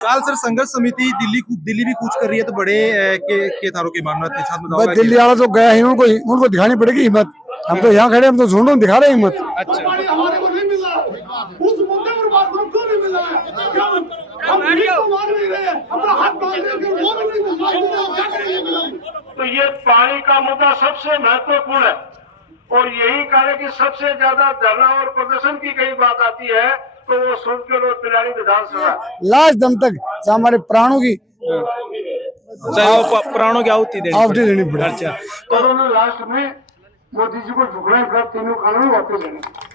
काल सर संघर्ष समिति दिल्ली भी कूच कर रही है, तो बड़े के थारों की मानना के साथ बस दिल्ली वाला तो गया ही, उनको दिखानी पड़ेगी हिम्मत। हम तो यहाँ खड़े, हम तो झुंडों दिखा रहे हैं हिम्मत। अच्छा, हमारे को नहीं मिल रहा, उस मुद्दे पर बात क्यों नहीं मिल रहा है? हम तो मांग नहीं रहे, अपना हाथ मांग रहे हैं, वो भी नहीं मिल रहा, क्या करेंगे? तो ये पानी का मुद्दा सबसे महत्वपूर्ण है और यही कारण कि सबसे ज्यादा धरना और प्रदर्शन की कई बात आती है, तो वो सुनकर और पिलानी विधानसभा लास्ट दम तक हमारे प्राणों की चाहे वो प्राणों की आहुति देनी पड़े। अच्छा, तो उन्होंने लास्ट में मोदी जी को झुकने का तीनों कानून वापस लेने।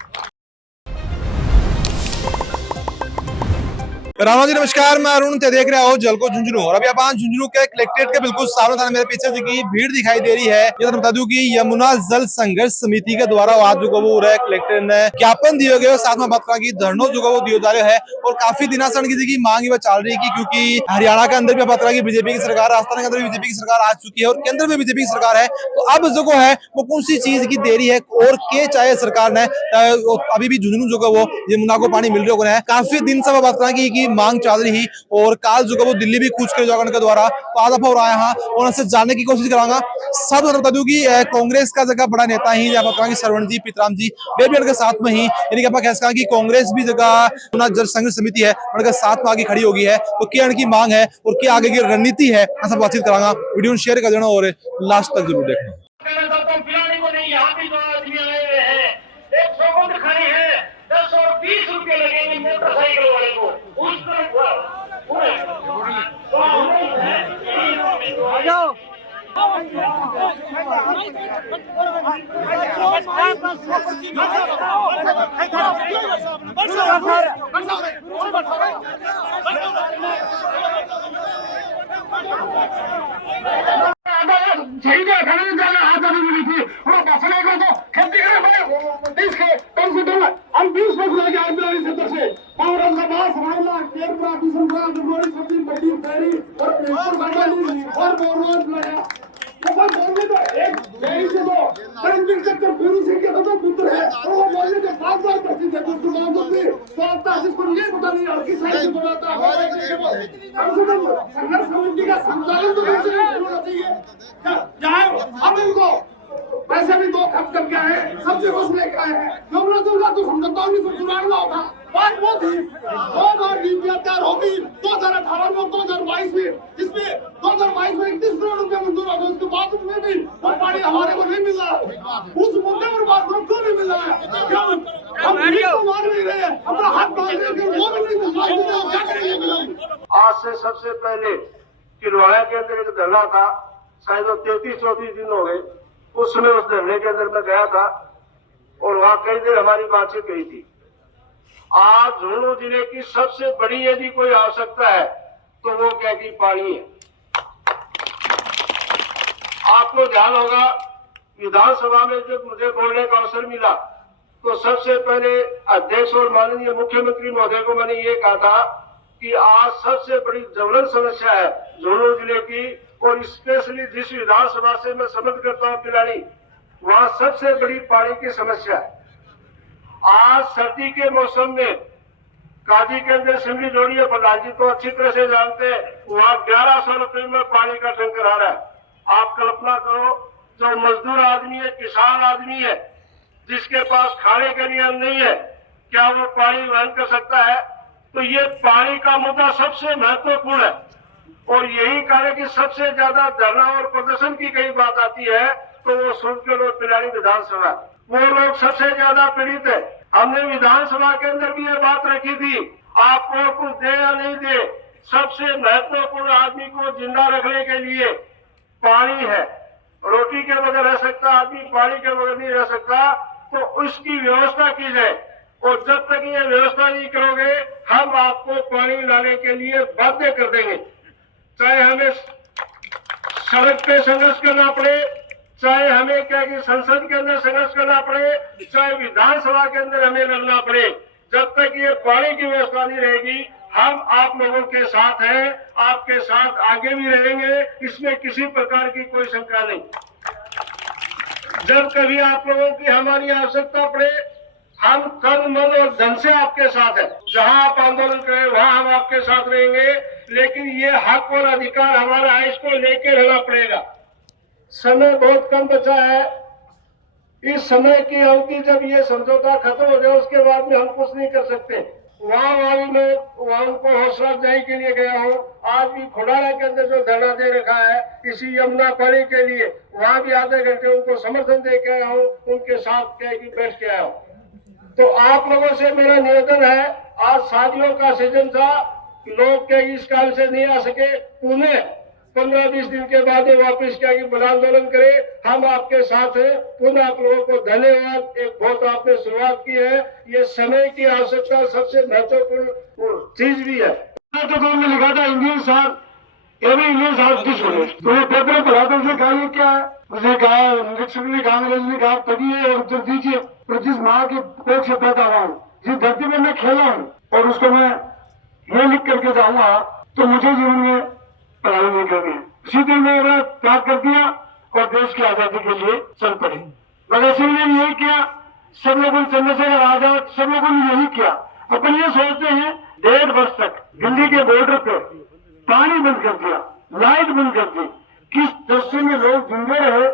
राणा जी नमस्कार, मैं अरुण ते देख रहा हूँ जलको झुंझुनू। और अभी आप झुंझुनू के कलेक्ट्रेट के बिल्कुल सामने था, मेरे पीछे से की भीड़ दिखाई दे रही है। ये तो बता दूं कि यमुना जल संघर्ष समिति के द्वारा आज जो वो रहा है कलेक्टर ने ज्ञापन दिए गए, साथ में बात करा कि धरनों जो वो दिए जा रहे हैं और काफी दिनों से की मांग वह चल रही है, क्योंकि हरियाणा के अंदर भी बात करा कि बीजेपी की सरकार, राजस्थान के अंदर भी बीजेपी की सरकार आ चुकी है और केंद्र में बीजेपी की सरकार है। तो अब जो है वो कौन सी चीज की देरी है और के चाहे सरकार ने अभी भी झुंझुनू जो वो यमुना को पानी मिल रहा है। काफी दिन से बात करा की मांग चल रही और काल जो वो दिल्ली भी कूच कर जागरण के द्वारा तो आज दफा हो रहा है और उनसे जानने की कोशिश करांगा। सब बता दूं कि कांग्रेस का जगह बड़ा नेता ही श्रवण जी पीतराम जी वे भी उनके साथ में ही, यानी कि आप कह सकते हैं कि कांग्रेस भी जगह जल संघर्ष समिति है उनके साथ में आगे खड़ी होगी है। तो क्या उनकी मांग है और क्या आगे की रणनीति है, सब बातचीत करांगा। वीडियो शेयर कर देना और लास्ट तक जरूर देखना। मोटरसाइकिल वाले को हम 20 लोग लगे आए बिलाड़ी सेंटर से कांग्रेस का बास हमारा केरला की सरकार निर्माणी सब्जी बड़ी पैरी और बोरवान लगाया। वो बोलने तो एक डेरी से तो रंजित सेक्टर गुरु सिंह के तो पुत्र है और वो बोलने के 5 बार प्रसिद्ध है दोस्तों गांव में तो अब तक इसको ये पता नहीं और किस साइड से बनाता है। कम से कम संघर्ष समिति का संचालन तो होना चाहिए। चाहे हम इनको पैसे भी 2 खर्च करके आए, सबसे कुछ लेके आए हैं। यमुना जल का तो समझौता 1994 होता, बात वो थी 2 बार डीपीआर तैयार होगी 2018 में और 2022 में, जिसमें 2022 में 31 करोड़ रुपए मंजूर हो गए। उसके बाद में भी वो पानी हमारे को नहीं मिल रहा, उस मुद्दे पर बात क्यों नहीं मिल रहा है? हम तो मांग नहीं रहे, अपना हाथ मांग रहे हैं, वो भी नहीं मिल रहा, क्या करेंगे? आज से सबसे पहले किलवाड़ा के अंदर एक धरना था, शायद 33-34 दिन हो गए। उस समय उस धरने के अंदर मैं गया था और वहां कई देर हमारी बातचीत गई थी। आज झुंझुनू जिले की सबसे बड़ी यदि कोई आवश्यकता है तो वो क्या कि पानी है। आपको ध्यान होगा विधानसभा में जब मुझे बोलने का अवसर मिला तो सबसे पहले अध्यक्ष और माननीय मुख्यमंत्री महोदय को मैंने ये कहा था कि आज सबसे बड़ी ज्वलंत समस्या है झुंझुनू जिले की और स्पेशली जिस विधानसभा से मैं संबंध करता हूं पिलानी, वहां सबसे बड़ी पानी की समस्या है। आज सर्दी के मौसम में काजी के अंदर सिमली जोड़ी है, प्रधान जी तो अच्छी तरह से जानते हैं, वहां 1100 रुपये में पानी का टैंकर आ रहा है। आप कल्पना करो जो मजदूर आदमी है, किसान आदमी है, जिसके पास खाने के लिए अन्न नहीं है, क्या वो पानी वहन कर सकता है? तो ये पानी का मुद्दा सबसे महत्वपूर्ण है और यही कारण कि सबसे ज्यादा धरना और प्रदर्शन की कई बात आती है, तो वो सुनकर और पिलानी विधानसभा वो लोग सबसे ज्यादा पीड़ित है। हमने विधानसभा के अंदर भी ये बात रखी थी, आपको कुछ दे या नहीं दे, सबसे महत्वपूर्ण आदमी को जिंदा रखने के लिए पानी है। रोटी के बगैर रह सकता आदमी, पानी के बगैर नहीं रह सकता, तो उसकी व्यवस्था की जाए और जब तक ये व्यवस्था नहीं करोगे हम आपको पानी लाने के लिए बाध्य कर देंगे। चाहे हमें सड़क पे संघर्ष करना पड़े, चाहे हमें क्या कि संसद के अंदर संघर्ष करना पड़े, चाहे विधानसभा के अंदर हमें लड़ना पड़े, जब तक ये पानी की व्यवस्था नहीं रहेगी हम आप लोगों के साथ हैं, आपके साथ आगे भी रहेंगे, इसमें किसी प्रकार की कोई शंका नहीं। जब कभी आप लोगों की हमारी आवश्यकता पड़े हम तन मन और धन से आपके साथ हैं। जहां आप आंदोलन करें वहां हम आपके साथ रहेंगे। लेकिन ये हक और अधिकार हमारा है, इसको लेके रहना पड़ेगा। समय बहुत कम बचा है। इस समय की अवधि जब ये समझौता खत्म हो जाए उसके बाद में हम कुछ नहीं कर सकते। वहाँ उनको हौसला अफजाई के लिए गया हूँ। आज भी खोडारा के अंदर जो धरना दे रखा है इसी यमुना पानी के लिए, वहाँ भी आधे घंटे उनको समर्थन दे के आया हूँ, उनके साथ बैठ के आया हूँ। तो आप लोगों से मेरा निवेदन है, आज शादियों का सीजन था, लोग के इस काल से नहीं आ सके, पुणे 15-20 दिन के बाद वापिस क्या कि बड़ा आंदोलन करे। हम आपके साथ हैं। पुनः आप लोगों को धन्यवाद। एक बहुत आपने शुरुआत की है, ये समय की आवश्यकता सबसे महत्वपूर्ण चीज भी है। तो में लिखा था इंडियन साहब, एवरी इंडियन साहब किस तो मैं पेपर पढ़ा था, उसने कहा ये क्या है, उसने कहा निरीक्षक ने कहा, अंग्रेज ने कहा पढ़िए और उत्तर दीजिए। तो जिस माँ के पेट से पैदा हुआ हूँ, जिस धरती में मैं खेला हूँ और उसको मैं ये लिख करके जाऊंगा, तो मुझे जीवन में पढ़ाई नहीं करनी है। इसी दिन मैंने त्याग कर दिया और देश की आजादी के लिए चल पड़े। भगत सिंह ने यही किया, सब लोगों ने, चंद्रशेखर आजाद, सब लोगों ने यही किया। अपन ये सोचते हैं 1.5 वर्ष तक दिल्ली के बॉर्डर पे पानी बंद कर दिया, लाइट बंद कर दी, किस दृष्टि में लोग जिंदे रहे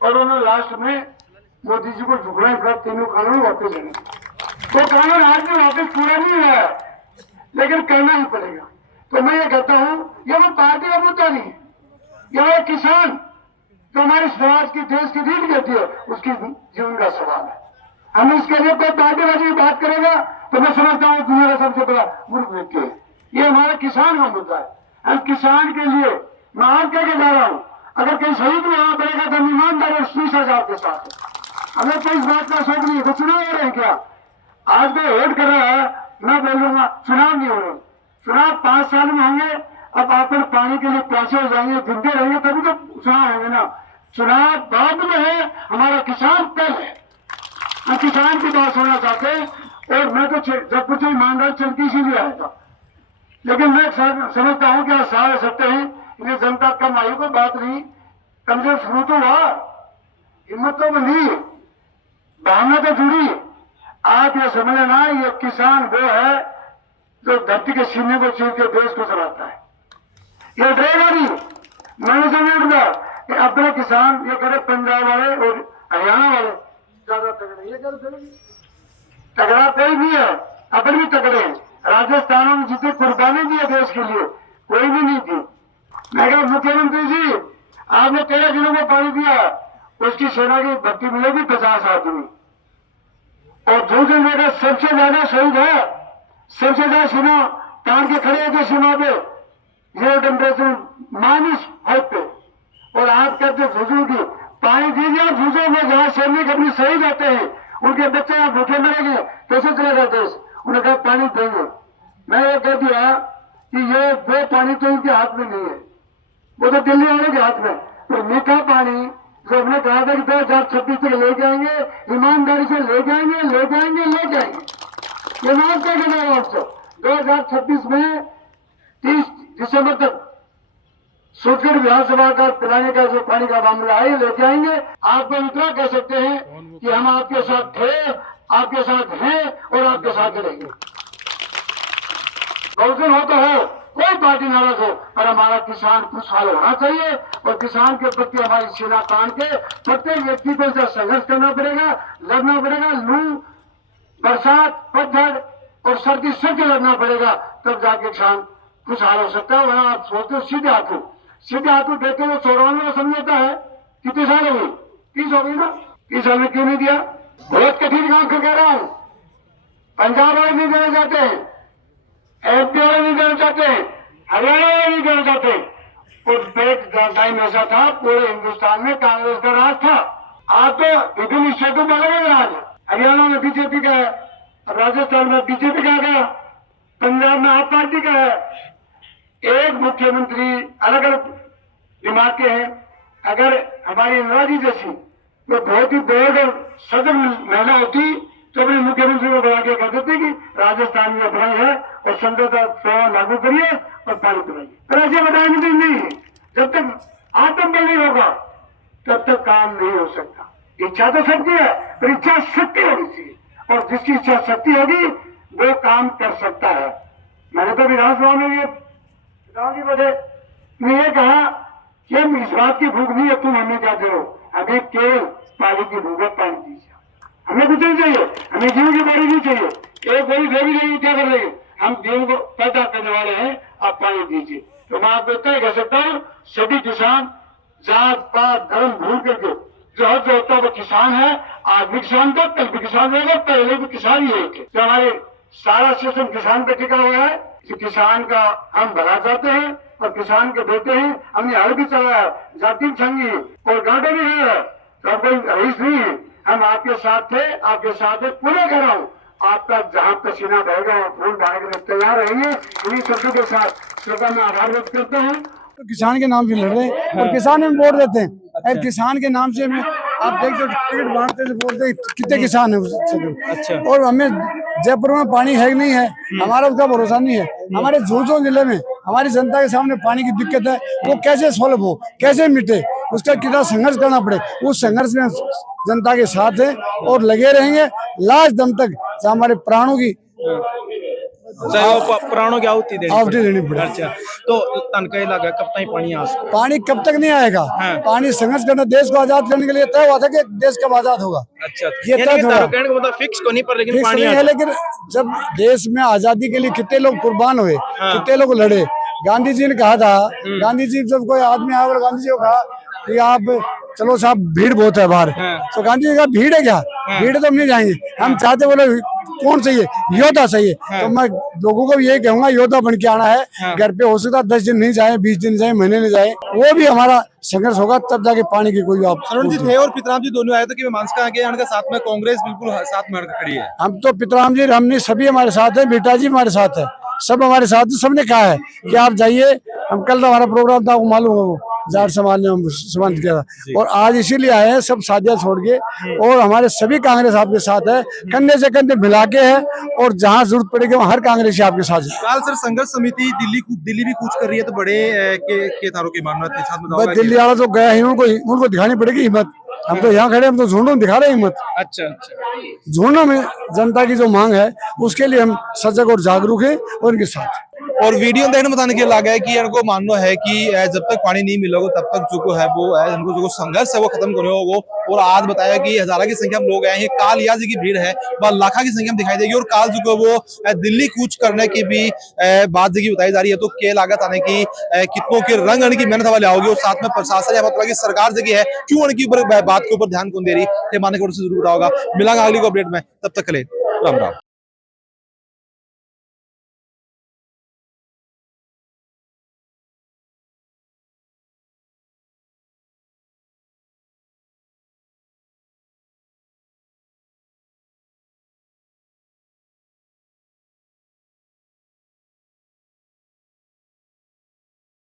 और उन्होंने लास्ट में मोदी जी को झुकना पड़ा, तीनों कानून वापस लेने। तो कानून आज भी वापस पूरा नहीं हुआ है, लेकिन करना ही पड़ेगा। तो मैं ये कहता हूँ, ये वो पार्टी का मुद्दा नहीं है, ये वो किसान जो हमारे समाज की, देश की रीढ़ करती है, उसकी जीवन का सवाल है। हम इसके लिए कोई पार्टीबाजी की बात करेगा तो मैं समझता हूँ दुनिया का सबसे बड़ा मूर्ख व्यक्ति है। ये हमारा किसान का मुद्दा है। हम किसान के लिए मैं आज कह के जा रहा हूँ, अगर कहीं शहीद में आना पड़ेगा तो ईमानदार और शिष्टाचार के साथ है। हमें कोई इस बात का शौक नहीं है। तो चुनाव हो रहे हैं क्या? आज कोई वोट कर रहा है, मैं बोलूंगा चुनाव नहीं हो रहे, चुनाव 5 साल में होंगे। अब आप पानी के लिए प्यासे हो जाएंगे, जिंदे रहेंगे, तभी तो चुनाव होंगे ना। चुनाव बाद में है, हमारा किसान पहले है। हम किसान की बात सुनना चाहते हैं, और मैं तो जब कुछ ईमानदार चलती इसीलिए आया था। लेकिन मैं समझता हूँ कि आप सारे सकते हैं, इन्हें जनता कम आयु को बात नहीं, कम से शुरू तो हुआ, हिम्मत तो बनी, भावना तो जुड़ी। आप ये समझ लेना, ये किसान वो है जो धरती के सीने को चीर के देश को चलाता है। ये डरेगा नहीं। मैंने समझा कि अपने किसान, ये करे पंजाब वाले और हरियाणा वाले ज्यादा तगड़े, ये करे तगड़ा कोई भी है, अपन भी तगड़े हैं। राजस्थान में जितनी कुर्बानी दी है देश के लिए, कोई भी नहीं थी। मैं कहा मुख्यमंत्री जी, आपने 13 जिलों को पानी दिया, उसकी सेना की भर्ती मिलेगी 50 आदमी, और जो जगह सबसे ज्यादा शहीद है, सबसे ज्यादा सीमा तान के खड़े होते सीमा पे, 0 टेम्परेचर -5 पे, और आप कहते भुजू की पानी दीजिए। भुजू में जहाँ सैनिक अपनी शहीद जाते हैं, उनके बच्चे यहाँ भूखे मरेंगे, कैसे चलेगा देश? उन्हें कहा पानी देंगे। मैं ये कह दिया कि ये वो पानी तो इनके हाथ में नहीं है, वो तो दिल्ली वालों के हाथ में। तो मीठा पानी जो हमने कहा था कि 2026 तक ले जाएंगे, ईमानदारी से ले जाएंगे, ले जाएंगे, ले जाएंगे। ये बात क्या कहना है आपसे? 2026 में 30 दिसंबर तक सूटगढ़ विधानसभा का पिलाने का जो पानी का मामला है, ले जाएंगे। आपको इतना कह सकते हैं कि हम आपके साथ थे, आपके साथ हैं और आपके साथ रहेंगे। बहुजन हो तो हो, कोई पार्टी नाराज हो, पर हमारा किसान खुशहाल होना चाहिए। और किसान के प्रति हमारी सेना तान के प्रत्येक व्यक्ति को इसका संघर्ष करना पड़ेगा, लड़ना पड़ेगा। लू, बरसात, पतझड़ और सर्दी सबसे लड़ना पड़ेगा, तब जाके किसान खुशहाल हो सकता है। वहां आप सोचते हो सीधे हाथों देते हुए 94 में समझौता है, कितने साल हो गई? 30 हो गई ना। 30 साल में क्यों नहीं दिया? बहुत कठिन काम को कह रहा हूं। पंजाब वाले नहीं देना चाहते हैं, MP वाले नहीं देना चाहते हैं, हरियाणा वाले नहीं देना चाहते। और एक टाइम ऐसा था, पूरे हिंदुस्तान में कांग्रेस का राज था। आज तो विभिन्न स्टेटों में अलग अलग राज है। हरियाणा में बीजेपी का है, राजस्थान में बीजेपी का गया, पंजाब में आप पार्टी का है। एक मुख्यमंत्री, अलग अलग दिमाग के हैं। अगर हमारी इंदिरा जी जैसी तो बहुत ही बोल्ड और सदन महिला होती तो अपने मुख्यमंत्री को बुला के कह देते कि राजस्थान में अपना है और समझौता सेवा लागू करिए और पानी पिलाइए। पर ऐसे बताने की नहीं है। जब तक आत्मबल नहीं होगा तब तक काम नहीं हो सकता। इच्छा तो सबकी है, पर इच्छा शक्ति होनी चाहिए, और जिसकी इच्छा शक्ति होगी वो काम कर सकता है। मैंने तो विधानसभा में ये की वजह मैं ये कहा कि हम इस बात की भूख नहीं है तुम हमें क्या दो, हमें केवल पानी की भूख है, पानी दीजिए। हमें कुछ नहीं चाहिए, हमें जीव की बारी नहीं चाहिए, एक गोली भी नहीं क्या कर लेंगे, हम जीव को पैदा करने वाले हैं, आप पानी दीजिए। तो मैं आपको तय कह सकता हूँ सभी किसान जात पात धर्म भूल करके जो हद होता है वो किसान है, आज भी किसान था, कल भी किसान रहेगा, पहले भी किसान ही होते। तो हमारे सारा सिस्टम किसान पे टिका हुआ है, किसान का हम भला चाहते हैं और किसान के बेटे हैं, हमने हल भी चलाया, जाति संघी और गांडे भी है, तो अब कोई रईस नहीं है, हम आपके साथ थे, आपके साथ है, पूरे कर रहा हूँ, आपका जहाँ पसीना बहेगा और खून बहाने के लिए तैयार रहेंगे। इन्हीं शब्दों के साथ सरकार में आभार व्यक्त करता हूँ। तो किसान के नाम से लड़ रहे हैं और किसान में वोट देते हैं। और किसान के नाम से में आप देखते टिकट बांटते थे, बोलते कितने किसान है उससे। अच्छा। और हमें जयपुर में पानी है कि नहीं है, हमारा उसका भरोसा नहीं है। हमारे झुंझुनू जिले में हमारी जनता के सामने पानी की दिक्कत है, वो कैसे सॉल्व हो, कैसे मिटे, उसका कितना संघर्ष करना पड़े, उस संघर्ष में जनता के साथ है और लगे रहेंगे लास्ट दम तक, हमारे प्राणों की चाहे वो प्राणों की आहुति देनी पड़े। अच्छा, तो तनका लगा कब तक पानी आ सकता? पानी कब तक नहीं आएगा? पानी संघर्ष करना, देश को आजाद करने के लिए तय हुआ था कि देश कब आजाद होगा। अच्छा, ये तय थोड़ा मतलब फिक्स को नहीं, पर लेकिन पानी है। लेकिन जब देश में आजादी के लिए कितने लोग कुर्बान हुए, कितने लोग लड़े। गांधी जी ने कहा था, गांधी जी जब कोई आदमी आया और गांधी जी को कहा कि आप चलो साहब भीड़ बहुत है बाहर, तो गांधी जी का भीड़ है क्या? भीड़ तो हम नहीं जाएंगे, हम चाहते बोले कौन चाहिए, योद्धा चाहिए। तो मैं लोगों को यही कहूंगा योद्धा बन के आना है, घर पे हो सकता 10 दिन नहीं जाए, 20 दिन जाए, महीने नहीं जाए, वो भी हमारा संघर्ष होगा, तब जाके पानी की कोई आप। अरुण जी थे और पितराम जी दोनों आए थे कि मानसका के साथ में कांग्रेस बिल्कुल साथ में खड़ी है। हम तो पितराम जी हमने सभी हमारे साथ है, बेटा जी हमारे साथ है, सब हमारे साथ है। सबने कहा है कि आप जाइए, हम कल तो हमारा प्रोग्राम था, आपको मालूम है, वो जाट समाज ने हम सम्मानित किया था और आज इसीलिए आए हैं सब साथियां छोड़ के, और हमारे सभी कांग्रेस आपके साथ है, कंधे से कंधे मिला के है, और जहां जरूरत पड़ेगी वहां हर कांग्रेसी आपके साथ है। काल सर संघर्ष समिति दिल्ली भी कूच कर रही है, तो बड़े के तारों की मानना के साथ में दिल्ली वाला तो गया ही, उनको दिखानी पड़ेगी हिम्मत। हम तो यहाँ खड़े, हम तो झुंडों दिखा रहे हैं हिम्मत। अच्छा, झुंडों में जनता की जो मांग है उसके लिए हम सजग और जागरूक हैं और इनके साथ। और वीडियो देखने बताने के लगा है कि इनको मानना है कि जब तक पानी नहीं मिलेगा तब तक जो है वो इनको जो संघर्ष है वो खत्म करने होगा। और आज बताया कि हजारों की संख्या में लोग आए हैं, काल याद की भीड़ है, लाखों की संख्या में दिखाई देगी, और काल जो है वो दिल्ली कूच करने की भी बात जगह बताई जा रही है। तो के लागत आने की कितनों के रंग आने की मेहनत वाले आओगे, और साथ में प्रशासन या मतलब सरकार जगह है क्यों उनकी ऊपर बात के ऊपर ध्यान कौन दे रही है, मानने की जरूर होगा। मिलांगा अगली को अपडेट में, तब तक के लिए राम राम।